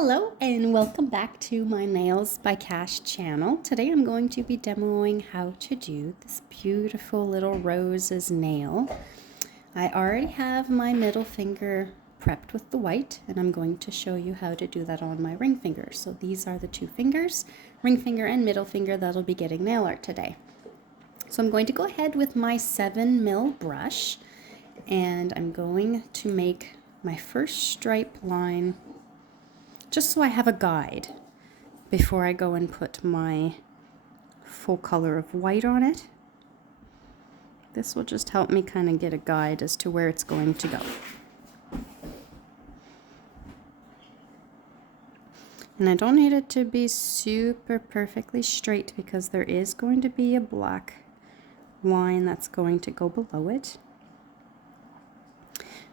Hello and welcome back to my Nails by Cash channel. Today I'm going to be demoing how to do this beautiful little roses nail. I already have my middle finger prepped with the white and I'm going to show you how to do that on my ring finger. So these are the two fingers, ring finger and middle finger, that'll be getting nail art today. So I'm going to go ahead with my 7mm brush and I'm going to make my first stripe line just so I have a guide before I go and put my full color of white on it. This will just help me kind of get a guide as to where it's going to go. And I don't need it to be super perfectly straight because there is going to be a black line that's going to go below it.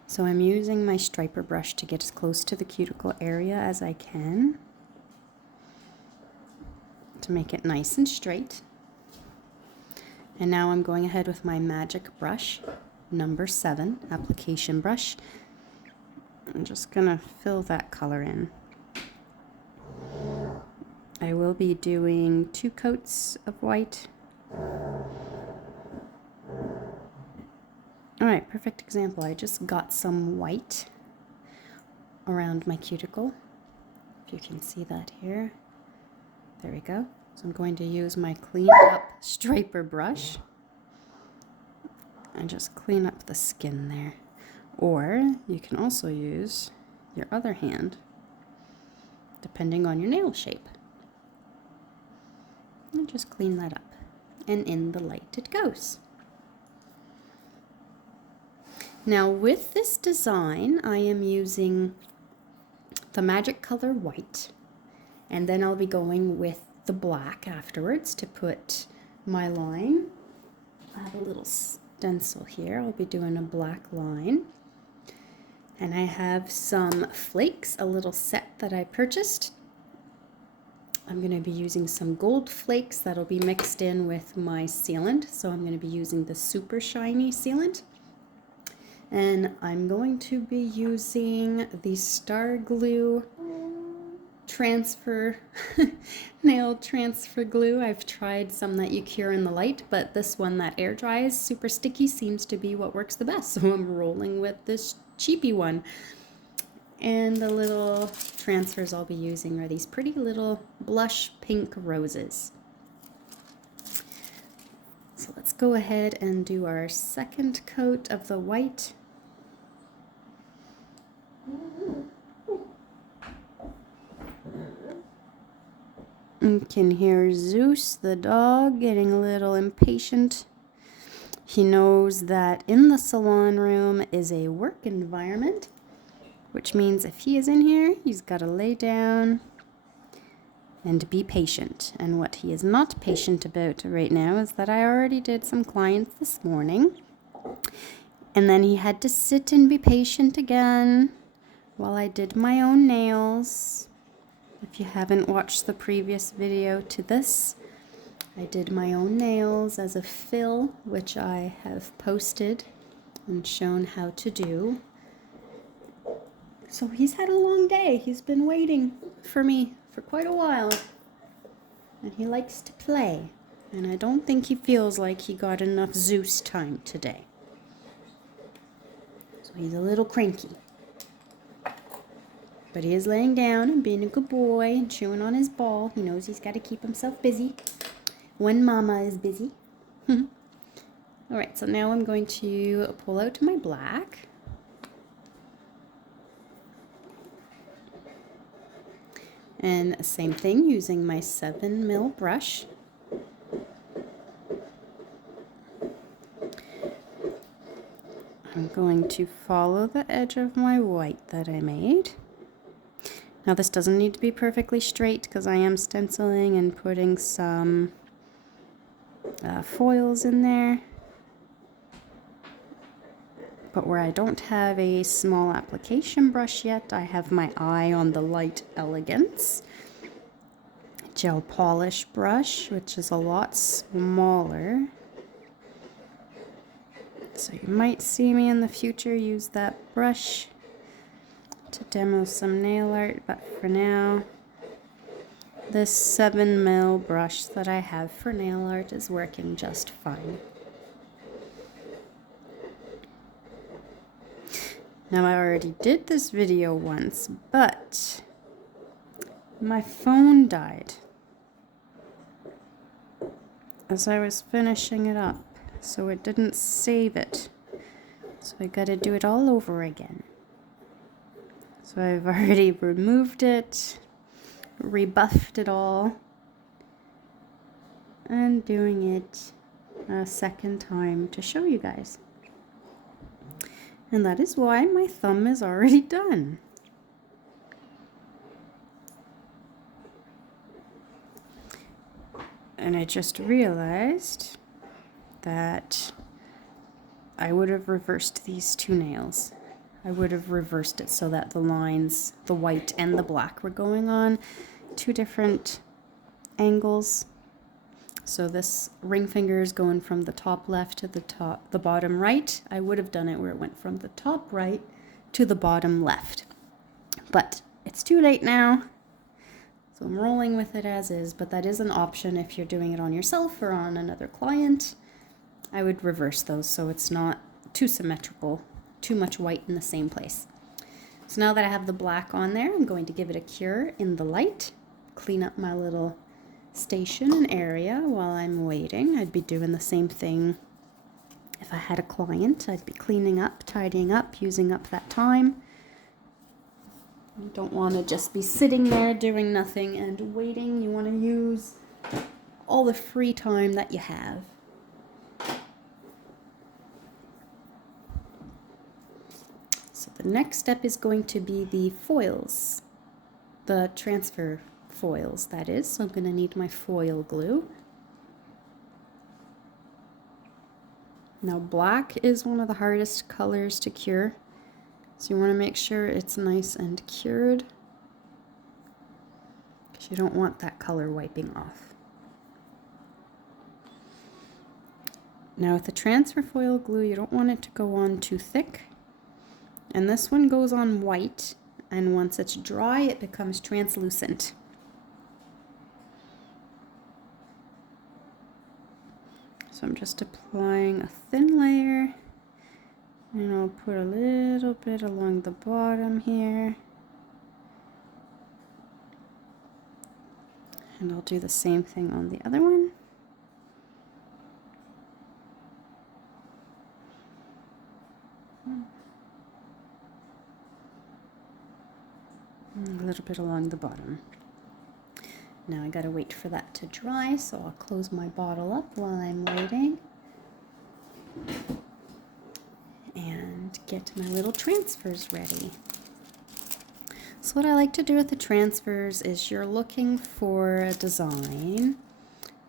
So I'm using my striper brush to get as close to the cuticle area as I can to make it nice and straight. And now I'm going ahead with my magic brush, number 7, application brush. I'm just gonna fill that color in. I will be doing 2 coats of white. Alright, perfect example. I just got some white around my cuticle. If you can see that here. There we go. So I'm going to use my cleaned up striper brush and just clean up the skin there. Or you can also use your other hand, depending on your nail shape. And just clean that up. And in the light it goes. Now with this design, I am using the magic color white, and then I'll be going with the black afterwards to put my line. I have a little stencil here. I'll be doing a black line. And I have some flakes, a little set that I purchased. I'm going to be using some gold flakes that'll be mixed in with my sealant. So I'm going to be using the super shiny sealant. And I'm going to be using the Star Glue transfer nail transfer glue. I've tried some that you cure in the light, but this one that air dries super sticky seems to be what works the best. So I'm rolling with this cheapy one. And the little transfers I'll be using are these pretty little blush pink roses. So let's go ahead and do our second coat of the white. You can hear Zeus, the dog, getting a little impatient. He knows that in the salon room is a work environment, which means if he is in here, he's got to lay down and be patient. And what he is not patient about right now is that I already did some clients this morning. And then he had to sit and be patient again while I did my own nails. If you haven't watched the previous video to this, I did my own nails as a fill, which I have posted and shown how to do. So he's had a long day. He's been waiting for me for quite a while. And he likes to play. And I don't think he feels like he got enough Zeus time today. So he's a little cranky. But he is laying down and being a good boy and chewing on his ball. He knows he's got to keep himself busy when Mama is busy. Alright, so now I'm going to pull out my black. And same thing, using my 7mm brush. I'm going to follow the edge of my white that I made. Now this doesn't need to be perfectly straight because I am stenciling and putting some foils in there. But where I don't have a small application brush yet, I have my eye on the light Elegance gel polish brush, which is a lot smaller. So you might see me in the future use that brush to demo some nail art, but for now, this 7mm brush that I have for nail art is working just fine. Now, I already did this video once, but my phone died as I was finishing it up, so it didn't save it. So I gotta do it all over again. So I've already removed it, rebuffed it all, and doing it a second time to show you guys. And that is why my thumb is already done. And I just realized that I would have reversed these two nails. I would have reversed it so that the lines, the white and the black, were going on two different angles. So this ring finger is going from the top left to the bottom right. I would have done it where it went from the top right to the bottom left. But it's too late now. So I'm rolling with it as is, but that is an option if you're doing it on yourself or on another client. I would reverse those so it's not too symmetrical, too much white in the same place. So now that I have the black on there, I'm going to give it a cure in the light, clean up my little station and area while I'm waiting. I'd be doing the same thing if I had a client. I'd be cleaning up, tidying up, using up that time. You don't want to just be sitting there doing nothing and waiting. You want to use all the free time that you have. So the next step is going to be the foils, the transfer foils, that is. So I'm going to need my foil glue. Now, black is one of the hardest colors to cure, so you want to make sure it's nice and cured, because you don't want that color wiping off. Now, with the transfer foil glue, you don't want it to go on too thick, and this one goes on white, and once it's dry, it becomes translucent. So I'm just applying a thin layer, and I'll put a little bit along the bottom here. And I'll do the same thing on the other one. And a little bit along the bottom. Now I gotta wait for that to dry, so I'll close my bottle up while I'm waiting. And get my little transfers ready. So what I like to do with the transfers is you're looking for a design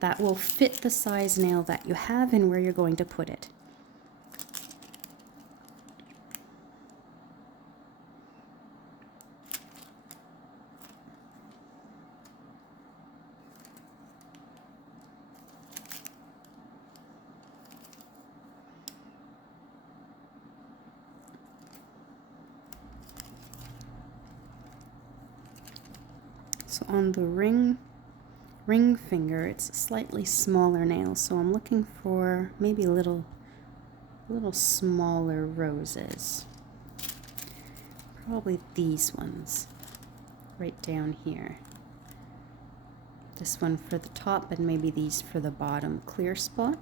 that will fit the size nail that you have and where you're going to put it. So on the ring finger, it's a slightly smaller nail, so I'm looking for maybe little smaller roses. Probably these ones right down here. This one for the top and maybe these for the bottom clear spot.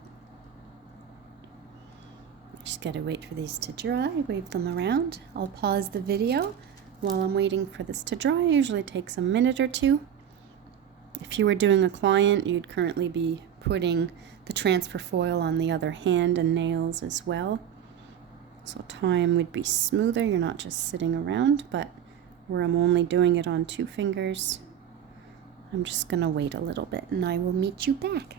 Just gotta wait for these to dry, wave them around. I'll pause the video while I'm waiting for this to dry. It usually takes a minute or two. If you were doing a client, you'd currently be putting the transfer foil on the other hand and nails as well. So time would be smoother. You're not just sitting around, but where I'm only doing it on 2 fingers, I'm just gonna wait a little bit and I will meet you back.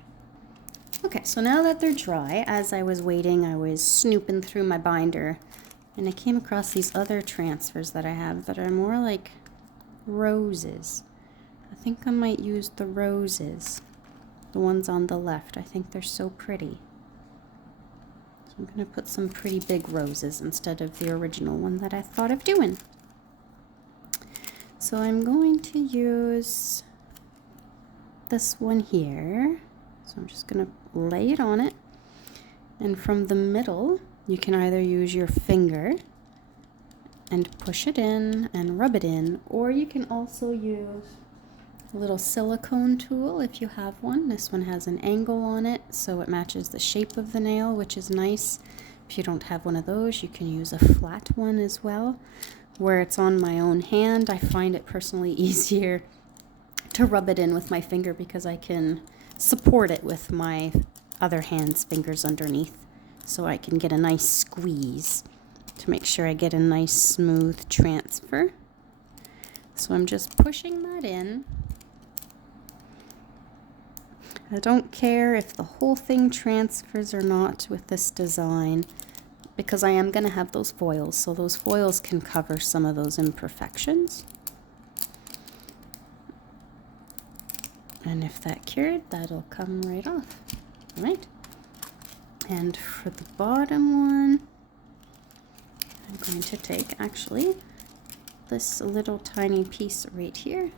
Okay, so now that they're dry, as I was waiting, I was snooping through my binder and I came across these other transfers that I have that are more like roses. I think I might use the roses, the ones on the left. I think they're so pretty. So I'm going to put some pretty big roses instead of the original one that I thought of doing. So I'm going to use this one here. So I'm just going to lay it on it. And from the middle, you can either use your finger and push it in and rub it in, or you can also use a little silicone tool if you have one. This one has an angle on it, so it matches the shape of the nail, which is nice. If you don't have one of those, you can use a flat one as well. Where it's on my own hand, I find it personally easier to rub it in with my finger because I can support it with my other hand's fingers underneath, so I can get a nice squeeze to make sure I get a nice smooth transfer. So I'm just pushing that in. I don't care if the whole thing transfers or not with this design, because I am going to have those foils, so those foils can cover some of those imperfections. And if that cured, that'll come right off. All right. And for the bottom one, I'm going to take actually this little tiny piece right here.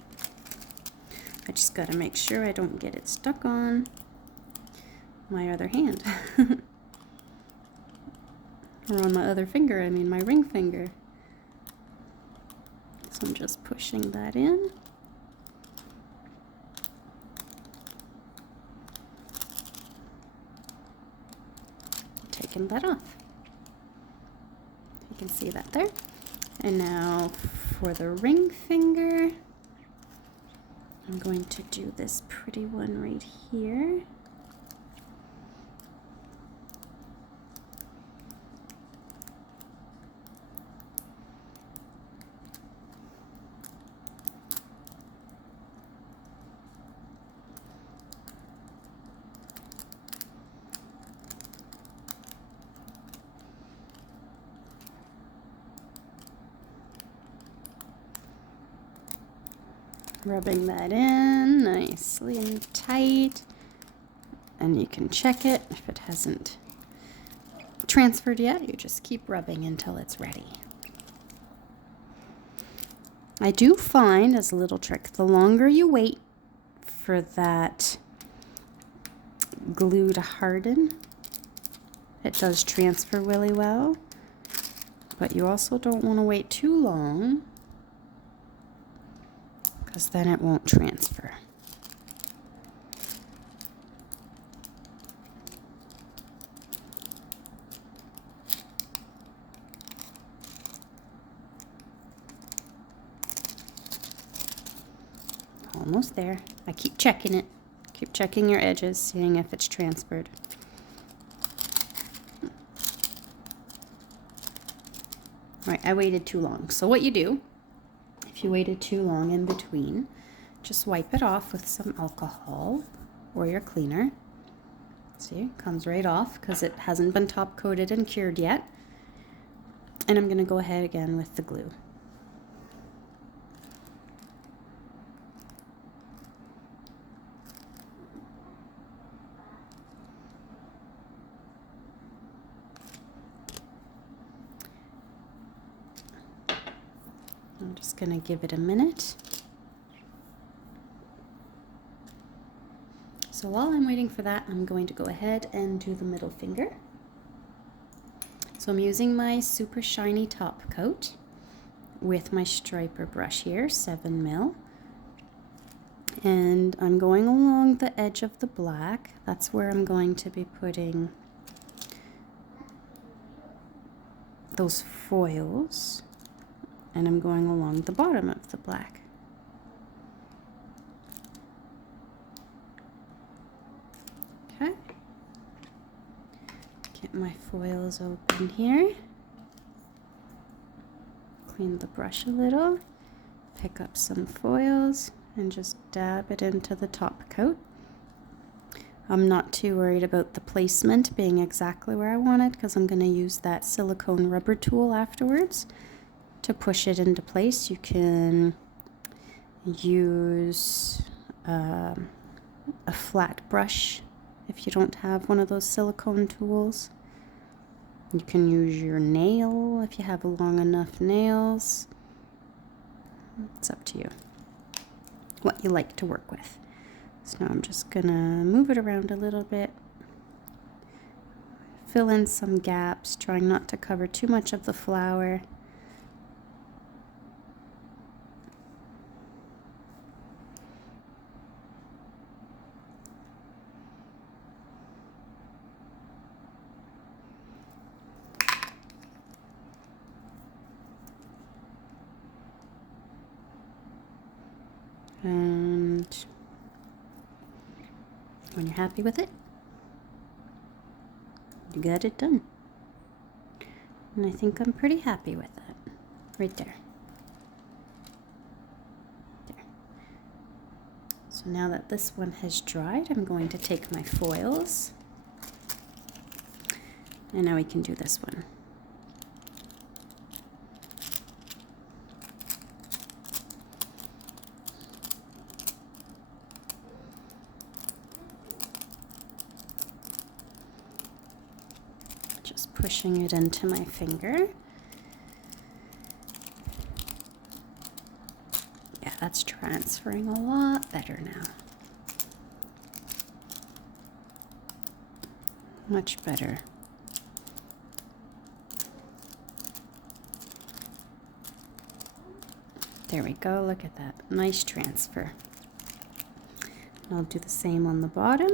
I just got to make sure I don't get it stuck on my other hand. Or on my other finger, I mean my ring finger. So I'm just pushing that in. Taking that off. You can see that there. And now for the ring finger, I'm going to do this pretty one right here. Rubbing that in nicely and tight, and you can check it if it hasn't transferred yet. You just keep rubbing until it's ready. I do find, as a little trick, the longer you wait for that glue to harden, it does transfer really well, but you also don't want to wait too long, because then it won't transfer. Almost there. I keep checking it. Keep checking your edges, seeing if it's transferred. All right, I waited too long. So what you do, if you waited too long in between, just wipe it off with some alcohol or your cleaner. See, it comes right off because it hasn't been top coated and cured yet. And I'm going to go ahead again with the glue. I'm just going to give it a minute. So while I'm waiting for that, I'm going to go ahead and do the middle finger. So I'm using my super shiny top coat with my striper brush here, 7mm. And I'm going along the edge of the black. That's where I'm going to be putting those foils. And I'm going along the bottom of the black. Okay. Get my foils open here. Clean the brush a little. Pick up some foils and just dab it into the top coat. I'm not too worried about the placement being exactly where I want it, because I'm going to use that silicone rubber tool afterwards to push it into place. You can use a flat brush if you don't have one of those silicone tools. You can use your nail if you have long enough nails. It's up to you what you like to work with. So now I'm just gonna move it around a little bit, fill in some gaps, trying not to cover too much of the flower. And when you're happy with it, you got it done. And I think I'm pretty happy with that. Right there. There. So now that this one has dried, I'm going to take my foils. And now we can do this one. Pushing it into my finger. Yeah, that's transferring a lot better now. Much better. There we go, look at that. Nice transfer. And I'll do the same on the bottom.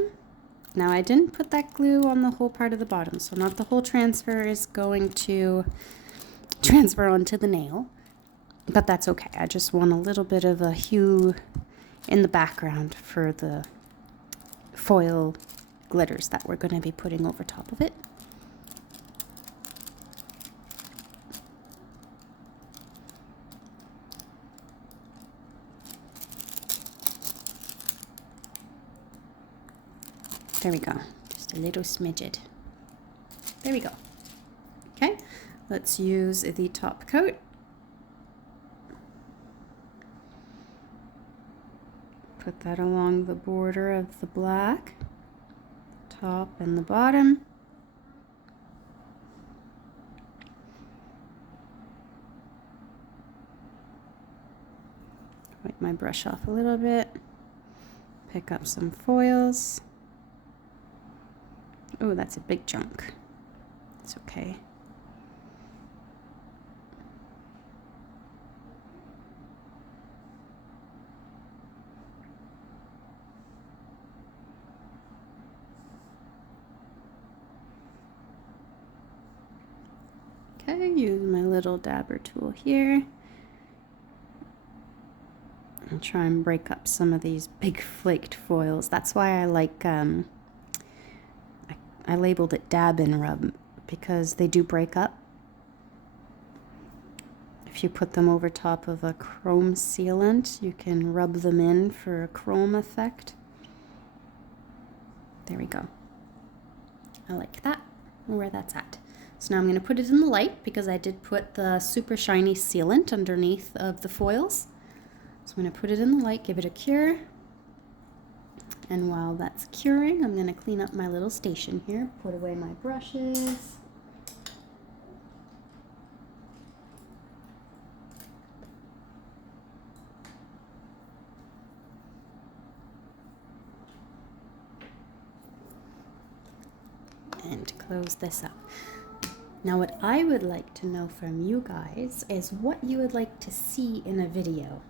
Now I didn't put that glue on the whole part of the bottom, so not the whole transfer is going to transfer onto the nail, but that's okay. I just want a little bit of a hue in the background for the foil glitters that we're going to be putting over top of it. There we go, just a little smidget. There we go. Okay, let's use the top coat. Put that along the border of the black, top and the bottom. Wipe my brush off a little bit, pick up some foils. Oh, that's a big chunk. It's okay. Okay, use my little dabber tool here. And try and break up some of these big flaked foils. That's why I like I labeled it dab and rub, because they do break up if you put them over top of a chrome sealant. You can rub them in for a chrome effect. There we go. I like that, where that's at. So now I'm going to put it in the light, because I did put the super shiny sealant underneath of the foils. So I'm going to put it in the light, give it a cure. And while that's curing, I'm going to clean up my little station here, put away my brushes. And close this up. Now what I would like to know from you guys is what you would like to see in a video.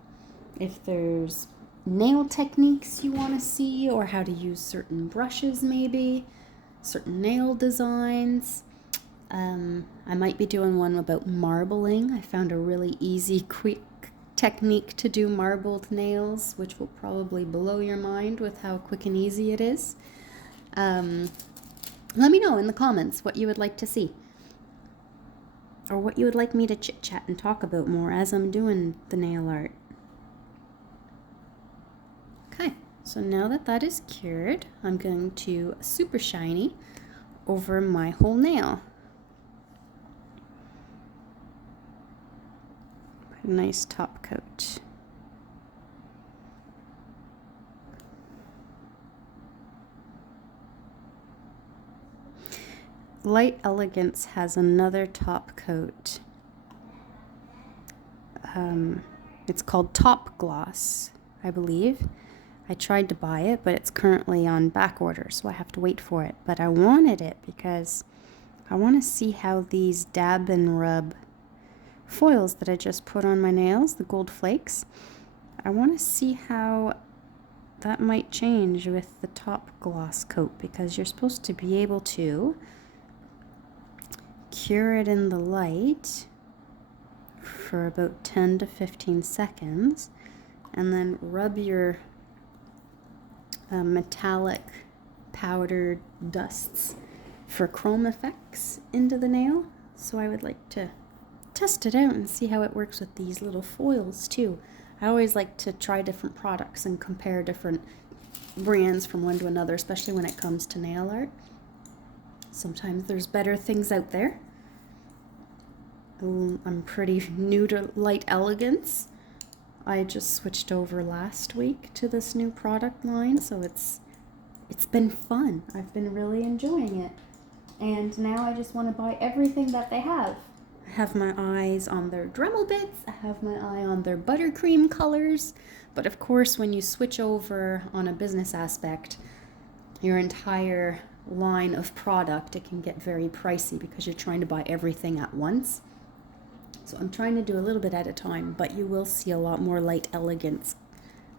If there's nail techniques you want to see, or how to use certain brushes, maybe certain nail designs. I might be doing one about marbling. I found a really easy, quick technique to do marbled nails, which will probably blow your mind with how quick and easy it is. Let me know in the comments what you would like to see, or what you would like me to chit chat and talk about more as I'm doing the nail art. Okay, so now that that is cured, I'm going to super shiny over my whole nail. Put a nice top coat. Light Elegance has another top coat. It's called Top Gloss, I believe. I tried to buy it, but it's currently on back order, so I have to wait for it. But I wanted it because I want to see how these dab and rub foils that I just put on my nails, the gold flakes, I want to see how that might change with the top gloss coat, because you're supposed to be able to cure it in the light for about 10 to 15 seconds and then rub your metallic powdered dusts for chrome effects into the nail. So I would like to test it out and see how it works with these little foils too. I always like to try different products and compare different brands from one to another, especially when it comes to nail art. Sometimes there's better things out there. I'm pretty new to Light Elegance. I just switched over last week to this new product line, so it's been fun. I've been really enjoying it. And now I just want to buy everything that they have. I have my eyes on their Dremel bits, I have my eye on their buttercream colors, but of course when you switch over on a business aspect, your entire line of product, it can get very pricey because you're trying to buy everything at once. So I'm trying to do a little bit at a time, but you will see a lot more Light Elegance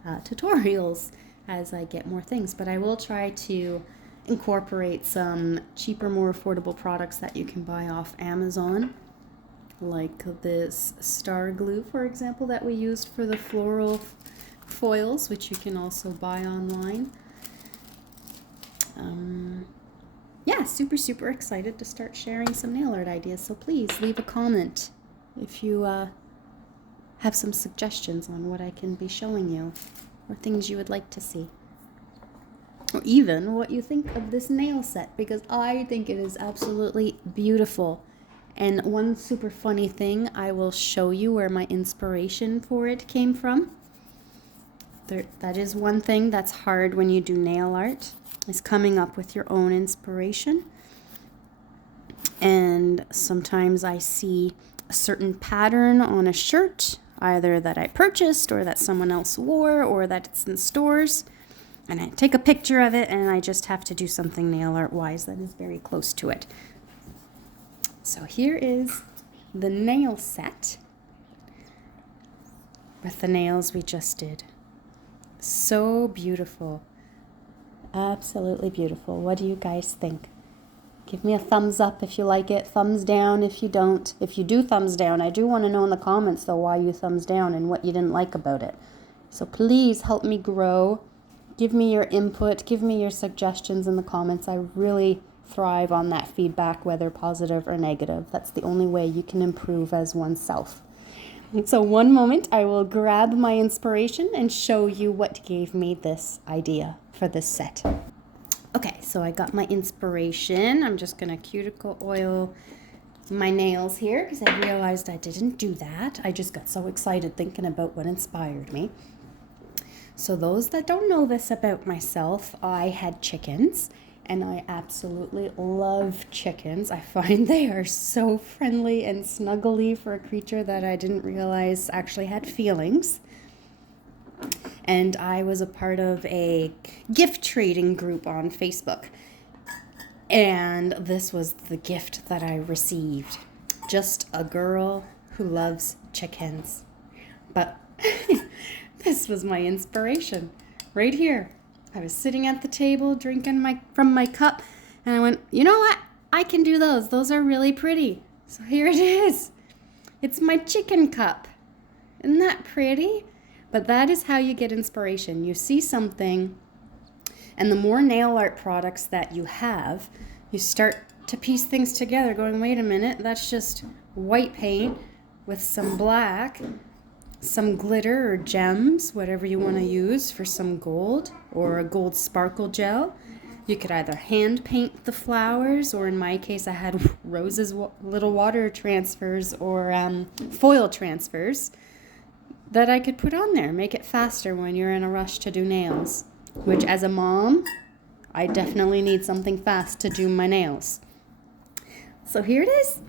tutorials as I get more things. But I will try to incorporate some cheaper, more affordable products that you can buy off Amazon, like this star glue, for example, that we used for the floral foils, which you can also buy online. Yeah, super excited to start sharing some nail art ideas. So please leave a comment if you have some suggestions on what I can be showing you, or things you would like to see, or even what you think of this nail set, because I think it is absolutely beautiful. And one super funny thing, I will show you where my inspiration for it came from. That is one thing that's hard when you do nail art, is coming up with your own inspiration. And sometimes I see a certain pattern on a shirt, either that I purchased or that someone else wore or that it's in stores, and I take a picture of it and I just have to do something nail art wise that is very close to it. So here is the nail set with the nails we just did. So beautiful. Absolutely beautiful. What do you guys think? Give me a thumbs up if you like it, thumbs down if you don't. If you do thumbs down, I do want to know in the comments though why you thumbs down and what you didn't like about it. So please help me grow. Give me your input, give me your suggestions in the comments. I really thrive on that feedback, whether positive or negative. That's the only way you can improve as oneself. So one moment, I will grab my inspiration and show you what gave me this idea for this set. Okay, so I got my inspiration. I'm just gonna cuticle oil my nails here because I realized I didn't do that. I just got so excited thinking about what inspired me. So those that don't know this about myself, I had chickens, and I absolutely love chickens. I find they are so friendly and snuggly for a creature that I didn't realize actually had feelings. And I was a part of a gift trading group on Facebook. And this was the gift that I received. Just a girl who loves chickens. But this was my inspiration right here. I was sitting at the table drinking from my cup, and I went, you know what? I can do those. Those are really pretty. So here it is. It's my chicken cup. Isn't that pretty? But that is how you get inspiration. You see something, and the more nail art products that you have, you start to piece things together going, wait a minute, that's just white paint with some black, some glitter or gems, whatever you want to use for some gold or a gold sparkle gel. You could either hand paint the flowers, or in my case I had Rose's little water transfers or foil transfers that I could put on there, make it faster when you're in a rush to do nails, which as a mom, I definitely need something fast to do my nails. So here it is.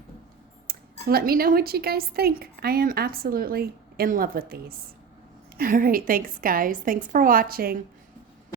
Let me know what you guys think. I am absolutely in love with these. All right, thanks guys. Thanks for watching.